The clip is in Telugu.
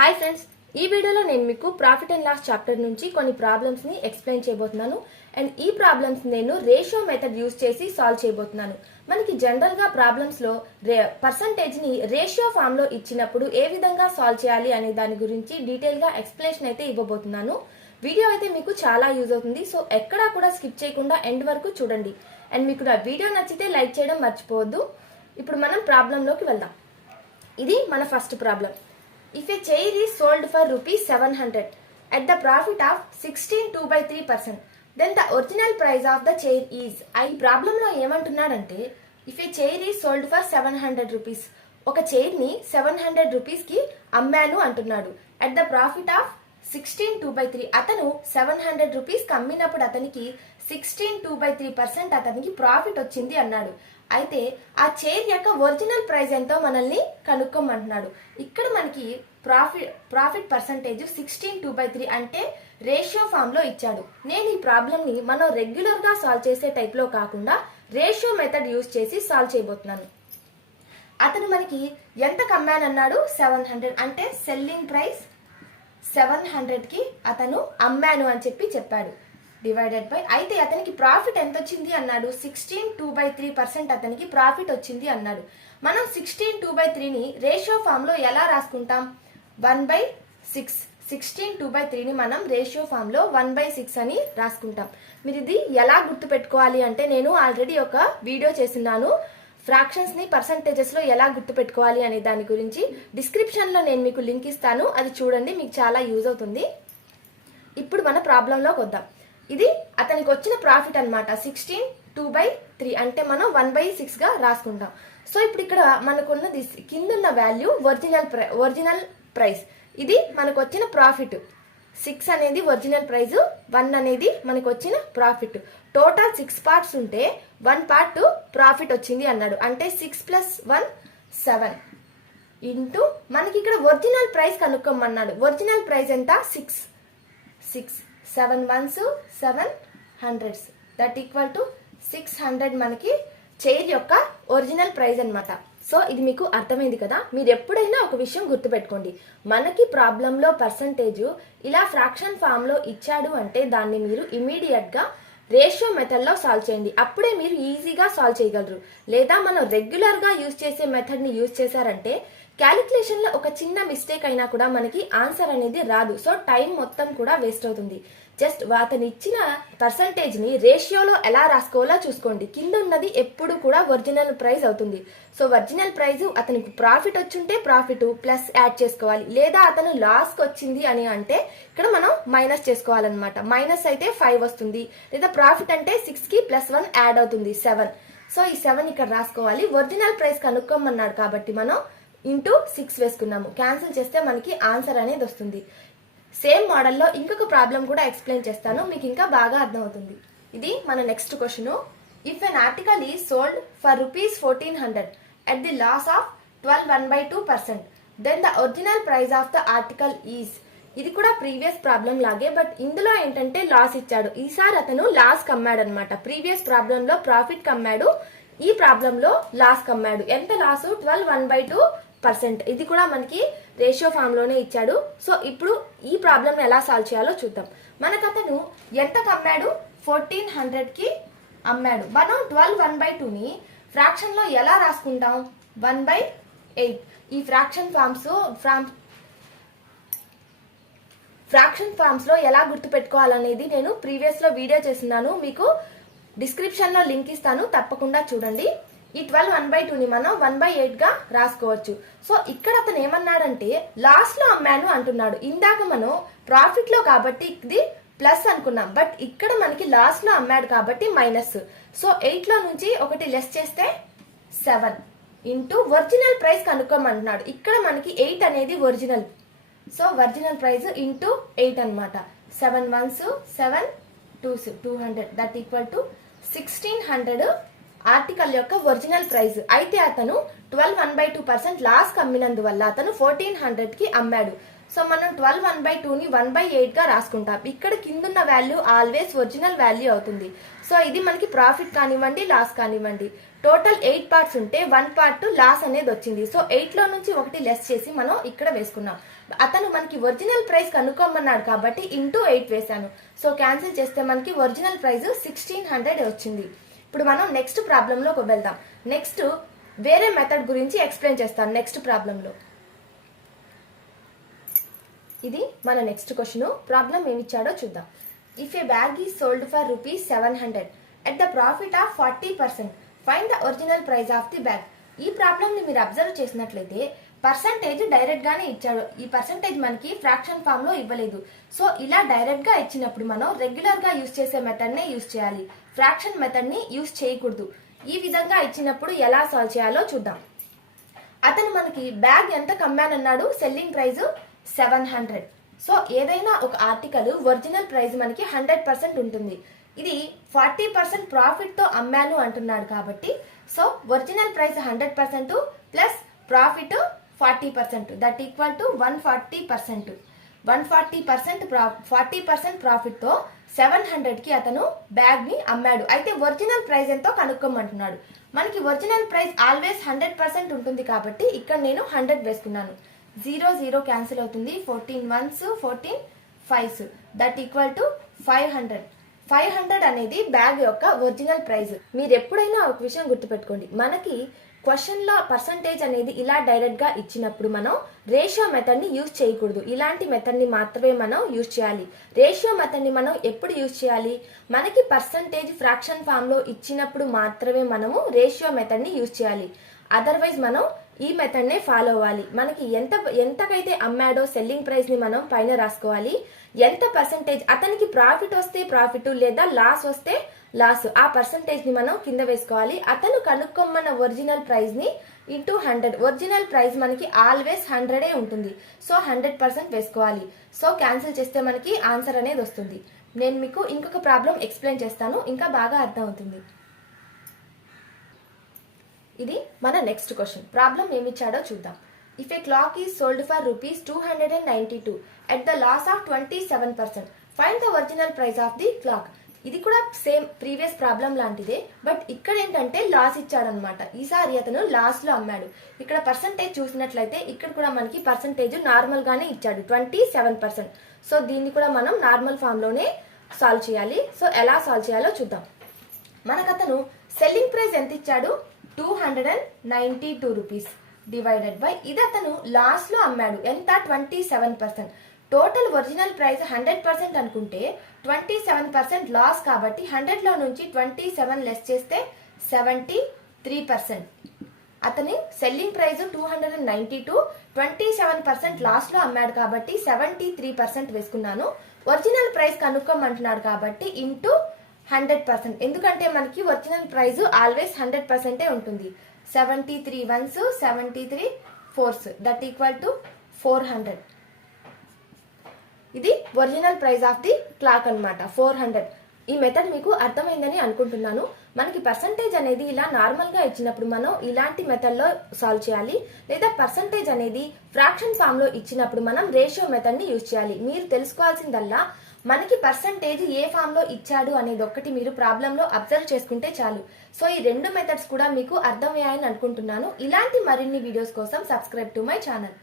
హాయ్ ఫ్రెండ్స్, ఈ వీడియోలో నేను మీకు ప్రాఫిట్ అండ్ లాస్ చాప్టర్ నుంచి కొన్ని ప్రాబ్లమ్స్ ని ఎక్స్ప్లెయిన్ చేయబోతున్నాను. అండ్ ఈ ప్రాబ్లమ్స్ నేను రేషియో మెథడ్ యూజ్ చేసి సాల్వ్ చేయబోతున్నాను. మనకి జనరల్ గా ప్రాబ్లమ్స్ లో పర్సంటేజ్ ని రేషియో ఫామ్ లో ఇచ్చినప్పుడు ఏ విధంగా సాల్వ్ చేయాలి అనే దాని గురించి డీటెయిల్ గా ఎక్స్ప్లెనేషన్ అయితే ఇవ్వబోతున్నాను. వీడియో అయితే మీకు చాలా యూజ్ అవుతుంది. సో ఎక్కడా కూడా స్కిప్ చేయకుండా ఎండ్ వరకు చూడండి. అండ్ మీకు నా వీడియో నచ్చితే లైక్ చేయడం మర్చిపోవద్దు. ఇప్పుడు మనం ప్రాబ్లంలోకి వెళ్దాం. ఇది మన first problem. If a chair is sold for rupees 700 at the profit of 16 2/3%, then the original price of the chair is. ఈ ప్రాబ్లం లో ఏమంటున్నాడంటే if a chair is sold for 700 rupees, ఒక చైర్ ని 700 రూపీస్ కి అమ్మాను అంటున్నాడు. at the profit of 16 2/3, అతను 700 రూపీస్ కి అమ్మినప్పుడు అతనికి 16 2/3% అతనికి ప్రాఫిట్ వచ్చింది అన్నాడు. అయితే ఆ చైర్ యొక్క ఒరిజినల్ ప్రైస్ ఎంతో మనల్ని కనుక్కోమంటున్నాడు. ఇక్కడ మనకి ప్రాఫిట్ పర్సంటేజ్ 16 2/3 అంటే రేషియో ఫామ్ లో ఇచ్చాడు. నేను ఈ ప్రాబ్లమ్ ని మనం రెగ్యులర్ గా సాల్వ్ చేసే టైప్ లో కాకుండా రేషియో మెథడ్ యూజ్ చేసి సాల్వ్ చేయబోతున్నాను. అతను మనకి ఎంత కమ్మానన్నాడు? 700 అంటే సెల్లింగ్ ప్రైస్ 700 కి అతను అమ్మాను అని చెప్పాడు. డివైడెడ్ బై, అయితే అతనికి ప్రాఫిట్ ఎంత వచ్చింది అన్నాడు? 16 2/3% అతనికి ప్రాఫిట్ వచ్చింది అన్నాడు. మనం 16 2/3ని రేషియో ఫామ్ లో ఎలా రాసుకుంటాం? 1/6. 16 2/3 ని మనం రేషియో ఫామ్ లో 1/6 అని రాసుకుంటాం. మీరు ఇది ఎలా గుర్తు పెట్టుకోవాలి అంటే నేను ఆల్రెడీ ఒక వీడియో చేస్తున్నాను. ఫ్రాక్షన్స్ ని పర్సంటేజెస్ లో ఎలా గుర్తు పెట్టుకోవాలి అనే దాని గురించి డిస్క్రిప్షన్ లో నేను మీకు లింక్ ఇస్తాను, అది చూడండి, మీకు చాలా యూజ్ అవుతుంది. ఇప్పుడు మన ప్రాబ్లంలోకి వద్దాం. ఇది అతనికి వచ్చిన ప్రాఫిట్ అన్నమాట. 16 2/3 అంటే మనం 1/6 గా రాసుకుంటాం. సో ఇప్పుడు ఇక్కడ మనకున్నది కిందున్న వాల్యూ ఒరిజినల్ ప్రైస్. ఇది మనకు వచ్చిన ప్రాఫిట్. 6 అనేది ఒరిజినల్ ప్రైస్, 1 అనేది మనకు వచ్చిన ప్రాఫిట్. టోటల్ 6 పార్ట్స్ ఉంటే 1 పార్ట్ ప్రాఫిట్ వచ్చింది అన్నాడు. అంటే 6 + 1 7 ఇంటూ మనకి ఇక్కడ ఒరిజినల్ ప్రైస్ కనుక్కోమన్నాడు. ఒరిజినల్ ప్రైస్ ఎంత? 6 7 1s 7 100s that equal to 600 మనకి చైర్ యొక్క ఒరిజినల్ ప్రైస్ అన్నమాట. సో ఇది మీకు అర్థమైంది కదా. మీరు ఎప్పుడైనా ఒక విషయం గుర్తుపెట్టుకోండి, మనకి ప్రాబ్లంలో పర్సంటేజ్ ఇలా ఫ్రాక్షన్ ఫామ్ లో ఇచ్చాడు అంటే దాన్ని మీరు ఇమీడియట్ గా రేషియో మెథడ్ లో సాల్వ్ చేయండి. అప్పుడే మీరు ఈజీగా సాల్వ్ చేయగలరు. లేదా మనం రెగ్యులర్ గా యూజ్ చేసే మెథడ్ ని యూజ్ చేశారంటే క్యాలిక్యులేషన్ లో ఒక చిన్న మిస్టేక్ అయినా కూడా మనకి ఆన్సర్ అనేది రాదు. సో టైం మొత్తం కూడా వేస్ట్ అవుతుంది. జస్ట్ అతను ఇచ్చిన పర్సంటేజ్ ని రేషియోలో ఎలా రాసుకోవాలో చూసుకోండి. కింద ఉన్నది ఎప్పుడు కూడా ఒరిజినల్ ప్రైస్ అవుతుంది. సో ఒరిజినల్ ప్రైస్ అతనికి ప్రాఫిట్ వచ్చుంటే ప్రాఫిట్ ప్లస్ యాడ్ చేసుకోవాలి. లేదా అతను లాస్ కి వచ్చింది అని అంటే ఇక్కడ మనం మైనస్ చేసుకోవాలన్నమాట. మైనస్ అయితే 5 వస్తుంది. లేదా ప్రాఫిట్ అంటే 6 కి +1 యాడ్ అవుతుంది 7. సో ఈ 7 ఇక్కడ రాసుకోవాలి. ఒరిజినల్ ప్రైస్ కనుక్కోమన్నాడు కాబట్టి మనం ఇంటూ 6 వేసుకున్నాము. క్యాన్సిల్ చేస్తే మనకి ఆన్సర్ అనేది వస్తుంది. సేమ్ మోడల్లో ఇంకొక ప్రాబ్లం కూడా ఎక్స్ప్లెయిన్ చేస్తాను, మీకు ఇంకా బాగా అర్థమవుతుంది. ఇది మన next question. If an article is sold for rupees 1400 at the loss of 12 1/2%, then the original price of the article is. ఇది కూడా ప్రీవియస్ ప్రాబ్లం లాగే, బట్ ఇందులో ఏంటంటే లాస్ ఇచ్చాడు. ఈసారి అతను లాస్ కమ్మాడు అనమాట. ప్రీవియస్ ప్రాబ్లం లో ప్రాఫిట్ కమ్మాడు, ఈ ప్రాబ్లం లో లాస్ కమ్మాడు. ఎంత లాస్? 12 1/2%. ఇది కూడా మనకి రేషియో ఫామ్ లోనే ఇచ్చాడు. సో ఇప్పుడు ఈ ప్రాబ్లం ఎలా సాల్వ్ చేయాలో చూద్దాం. మనకు అతను ఎంత కమ్మాడు? 1400 కి అమ్మాడు. మనం 12 1/2ని ఫ్రాక్షన్ లో ఎలా రాసుకుంటాం? 1/8. ఈ ఫ్రాక్షన్ ఫార్మ్స్ లో ఎలా గుర్తు పెట్టుకోవాలనేది నేను ప్రీవియస్ లో వీడియో చేస్తున్నాను, మీకు డిస్క్రిప్షన్ లో లింక్ ఇస్తాను, తప్పకుండా చూడండి. ఈ 12 1/2ని మనం 1/8 గా రాసుకోవచ్చు. సో ఇక్కడ అతను ఏమన్నాడంటే లాస్ లో అమ్మాను అంటున్నాడు. ఇందాక మనం ప్రాఫిట్ లో కాబట్టి ఇది ప్లస్ అనుకున్నాం, బట్ ఇక్కడ మనకి లాస్ లో అమ్మాడు కాబట్టి మైనస్. సో 8 లో నుంచి ఒకటి లెస్ చేస్తే 7 ఇంటూ ఒరిజినల్ ప్రైస్ కనుక్కోమంటున్నాడు. ఇక్కడ మనకి 8 అనేది original. So original price into 8 అనమాట. 7 1s 7 2s 200 that equal to 1600 article యొక్క ఒరిజినల్ ప్రైస్. అయితే అతను 12 1/2% లాస్ కమ్మినందువల్ల అతను 1400 కి అమ్మాడు. సో మనం 12 1/2ని 1/8 గా రాసుకుంటాం. ఇక్కడ కిందున్న వాల్యూ ఆల్వేస్ ఒరిజినల్ వాల్యూ అవుతుంది. సో ఇది మనకి ప్రాఫిట్ కానివ్వండి, లాస్ కానివ్వండి. టోటల్ 8 పార్ట్స్ ఉంటే 1 పార్ట్ లాస్ అనేది వచ్చింది. సో 8 లో నుంచి ఒకటి లెస్ చేసి మనం ఇక్కడ వేసుకున్నాం. అతను మనకి ఒరిజినల్ ప్రైస్ కనుక్కోమన్నాడు కాబట్టి ఇంటూ 8 వేశాను. సో క్యాన్సిల్ చేస్తే మనకి ఒరిజినల్ ప్రైస్ 1600 వచ్చింది. ఇప్పుడు మనం నెక్స్ట్ ప్రాబ్లంలోకి వెళ్దాం. నెక్స్ట్ వేరే మెథడ్ గురించి ఎక్స్ప్లెయిన్ చేస్తాను నెక్స్ట్ ప్రాబ్లంలో. ఇది మన నెక్స్ట్ క్వశ్చన్. ప్రాబ్లం ఏమిచ్చాడో చూద్దాం. If A bag is sold for ₹700 at the profit of 40%, find the original price of the bag. ఈ ప్రాబ్లమ్ ని మీరు అబ్జర్వ్ చేసినట్లయితే పర్సంటేజ్ డైరెక్ట్ గానే ఇచ్చాడు. ఈ పర్సంటేజ్ మనకి ఫ్రాక్షన్ ఫామ్ లో ఇవ్వలేదు. సో ఇలా డైరెక్ట్ గా ఇచ్చినప్పుడు మనం రెగ్యులర్ గా యూజ్ చేసే మెథడ్ నే యూజ్ చేయాలి, ఫ్రాక్షన్ మెథడ్ ని యూజ్ చేయకూడదు. ఈ విధంగా ఇచ్చినప్పుడు ఎలా సాల్వ్ చేయాలో చూద్దాం. అతను మనకి బ్యాగ్ ఎంత కమ్మానన్నాడు, సెల్లింగ్ ప్రైస్ 700. సో ఏదైనా ఒక ఆర్టికల్ ఒరిజినల్ ప్రైస్ మనకి 100% ఉంటుంది. ఇది 40% ప్రాఫిట్ తో అమ్మాను అంటున్నాడు కాబట్టి so original price 100% plus profit 40%, that equal to 140%. 40% profit తో 700 కి అతను బ్యాగ్ ని అమ్మాడు. అయితే ఒరిజినల్ ప్రైస్ ఎంతో కనుక్కోమంటున్నాడు. మనకి ఒరిజినల్ ప్రైస్ ఆల్వేస్ 100% ఉంటుంది కాబట్టి ఇక్కడ నేను 100 వేసుకున్నాను. 0 క్యాన్సిల్ అవుతుంది. 14 1s 14 5s, that equal to 500. 500 అనేది బ్యాగ్ యొక్క ఒరిజినల్ ప్రైస్. మీరు ఎప్పుడైనా ఒక విషయం గుర్తుపెట్టుకోండి, మనకి క్వశ్చన్ లో పర్సంటేజ్ అనేది ఇలా డైరెక్ట్ గా ఇచ్చినప్పుడు మనం రేషియో మెథడ్ ని యూజ్ చేయకూడదు. ఇలాంటి మెథడ్ ని మాత్రమే మనం యూజ్ చేయాలి. రేషియో మెథడ్ ని మనం ఎప్పుడు యూజ్ చేయాలి, మనకి పర్సంటేజ్ ఫ్రాక్షన్ ఫామ్ లో ఇచ్చినప్పుడు మాత్రమే మనము రేషియో మెథడ్ ని యూజ్ చేయాలి. అదర్వైజ్ మనం ఈ మెథడ్ నే ఫాలో అవ్వాలి. మనకి ఎంతకైతే అమ్మాడో సెల్లింగ్ ప్రైస్ ని మనం పైన రాసుకోవాలి. ఎంత పర్సంటేజ్ అతనికి ప్రాఫిట్ వస్తే ప్రాఫిట్, లేదా లాస్ వస్తే లాస్, ఆ పర్సంటేజ్ ని మనం కింద వేసుకోవాలి. అతను కనుక్కోమన్న ఒరిజినల్ ప్రైస్ ని ఇంటూ 100. ఒరిజినల్ ప్రైస్ మనకి ఆల్వేస్ 100 ఉంటుంది. సో 100% వేసుకోవాలి. సో క్యాన్సిల్ చేస్తే మనకి ఆన్సర్ అనేది వస్తుంది. నేను మీకు ఇంకొక ప్రాబ్లం ఎక్స్ప్లెయిన్ చేస్తాను, ఇంకా బాగా అర్థం అవుతుంది. ఇది మన నెక్స్ట్ క్వశ్చన్. ప్రాబ్లం ఏమిచ్చాడో చూద్దాం. If a clock is sold for ₹292 at the loss of 27%, find the original price of the clock. ఇది కూడా సేమ్ ప్రీవియస్ ప్రాబ్లం లాంటిదే, బట్ ఇక్కడ ఏంటంటే లాస్ ఇచ్చాడనమాట. ఈసారి అతను లాస్ లో అమ్మాడు. ఇక్కడ పర్సంటేజ్ చూసినట్లయితే ఇక్కడ కూడా మనకి పర్సంటేజ్ నార్మల్ గానే ఇచ్చాడు, 27%. సో దీన్ని కూడా మనం నార్మల్ ఫామ్ లోనే సాల్వ్ చేయాలి. సో ఎలా సాల్వ్ చేయాలో చూద్దాం. మనకు అతను సెల్లింగ్ ప్రైస్ ఎంత ఇచ్చాడు, ₹292 డివైడెడ్ బై ఇది అతను లాస్ లో అమ్మాడు ఎంత, 27%. టోటల్ ఒరిజినల్ ప్రైస్ 100% అనుకుంటే 27% లాస్ కాబట్టి 100 లో నుంచి 27 లెస్ చేస్తే 73%. అతని సెల్లింగ్ ప్రైస్ 292, 27% లాస్ లో అమ్మాడు కాబట్టి 73% వేసుకున్నాను. ఒరిజినల్ ప్రైస్ కనుక్కోమంటున్నాడు కాబట్టి ఇంటూ 100%, ఎందుకంటే మనకి ఒరిజినల్ ప్రైస్ ఆల్వేస్ 100% ఉంటుంది. 73 1s 73 4s, that equal to 400. ఇది original price of the clock అన్నమాట, 400. ఈ మెథడ్ మీకు అర్థమైందని అనుకుంటున్నాను. మనకి పర్సంటేజ్ అనేది ఇలా నార్మల్ గా ఇచ్చినప్పుడు మనం ఇలాంటి మెథడ్ లో సాల్వ్ చేయాలి, లేదా పర్సంటేజ్ అనేది ఫ్రాక్షన్ ఫామ్ లో ఇచ్చినప్పుడు మనం రేషియో మెథడ్ ని యూజ్ చేయాలి. మీరు తెలుసుకోవాల్సిందల్లా మనకి పర్సంటేజ్ ఏ ఫామ్ లో ఇచ్చాడు అనేది ఒక్కటి మీరు ప్రాబ్లం లో అబ్జర్వ్ చేసుకుంటే చాలు. సో ఈ రెండు మెథడ్స్ కూడా మీకు అర్థమయ్యాయని అనుకుంటున్నాను. ఇలాంటి మరిన్ని వీడియోస్ కోసం సబ్స్క్రైబ్ టు మై ఛానల్.